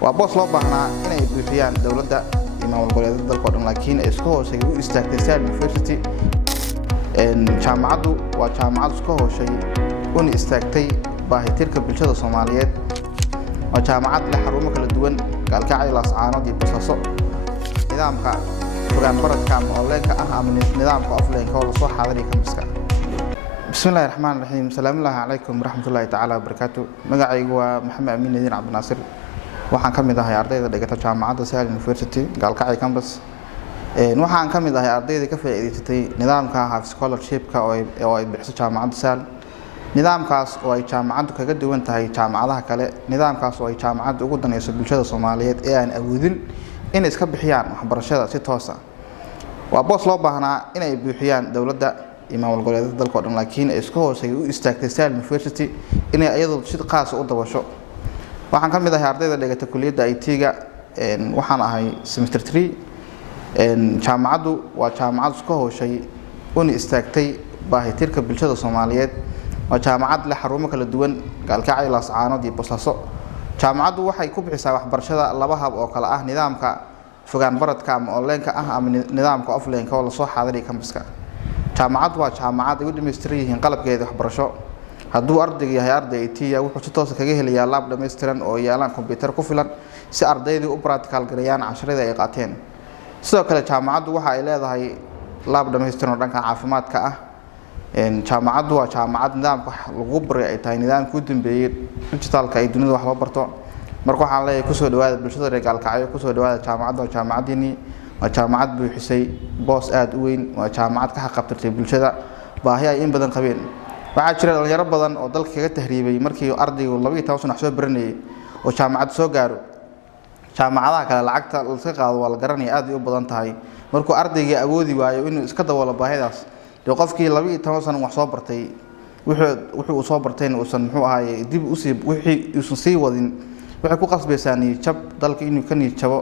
waa boos loo baahnaa inay buuxiyaan dawladda iyo maamul goboleedyada dalka oo dhan laakiin ay isku hoosay u istaagtay Sal University jaamacaddu waa jaamacad isku hooshay una istaagtay baahitirka bulshada Soomaaliyeed waa jaamacad leh xarumo kala duwan gaalkacyo laascaanood iyo basaaso nidaamka fogaan baradka ama online-ka ah ama nidaamka offline-ka oo la soo xaadiriyo kambiska bismillaahi raxmaani raxiim salaamu alaykum waraxmatullaahi tacaala wabarakaatuh magacaygu waa maxamed amiin nadiir cabdinaasir waxaan ka mid ahay ardayda dhigata jaamacadda Sal University gaalkacyo campus waxaan ka mid ahay ardayda ka faa'iideysatay nidaamka half scholarship-ka oo ay bixiso jaamacadda Sal nidaamkaas oo ay jaamacaddu kaga duwan tahay jaamacadaha kale nidaamkaas oo ay jaamacaddu ugu danayso bulshada Soomaaliyeed ee aan awoodin in iska bixiyaan waxbarashada si toos ah waa boos loo baahnaa inay buuxiyaan dawladda iyo maamul goboleedyada dalka oo dhan laakiin ay isku hoosay u istaagtay Sal University inay iyadoo si qaas ah u dabasho waxaan ka mid ahay ardayda dhigata kulliyadda IT-ga waxaan ahay semester 3 jaamacaddu waa jaamacad isku hooshay una istaagtay baahitirka bulshada Soomaaliyeed waa jaamacad leh xarumo kala duwan gaalkacyo laascaanood iyo basaaso jaamacaddu waxay ku bixisaa waxbarashada laba hab oo kala ah nidaamka fogaan baradka ama online-ka ah ama nidaamka offline-ka oo la soo xaadiriyo kambiska jaamacaddu waa jaamacad ay u dhameystiran yihiin qalabkeeda waxbarasho hadduu ardaygu yahay arday IT wuxuu si toos ah kaga helayaa lab dhameystiran oo yaalaan computer ku filan si ardaydu u practical gareeyaan casharada ay qaateen sidoo kale jaamacaddu waxa ay leedahay lab dhameystiran oo dhanka caafimaadka ah jaamacaddu waa jaamacad nidaamka lagu baray ay tahay nidaamka u dambeeyay digitalka ay dunida wax loo barto marka waxaan leeyahay ku soo dhawaada bulshada reer gaalkacyo ku soo dhawaada jaamacadda waa jaamacadini waa jaamacad buuxisay boos aad u weyn waa jaamacad ka xaqabtirtay bulshada baahi ay in badan qabeen waxaa jira dhalinyaro badan oo dalka kaga tahriibay markii ardaygu 12 sano soo baranayay oo jaamacad soo gaaro jaamacadaha kale lacagta la iska qaado waa la garanaya aad u badan tahay markuu ardayga awoodi waayo inuu iska daboolo baahidaas qofkii 12 sano wax soo bartay wuxuu soo bartay uusan muxuu ahaay dib u sii wixii uusan sii wadin waxay ku qasbaysaa jab dalka inuu ka jabo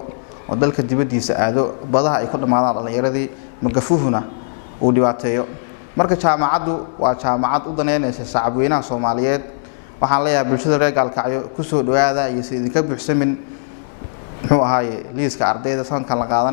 oo dalka dibadiisa aado badaha ay ku dhamaadaan dhalinyaradii magafuhuna uu dhibaateeyo marka jaamacaddu waa jaamacad u daneynaysa shacab weynaha Soomaaliyeed waxaan leeyahay bulshada reer gaalkacyo ku soo dhawaada iyo si idinka buuxsamin muxuu ahaay liiska ardayda sanadkan la qaadanayo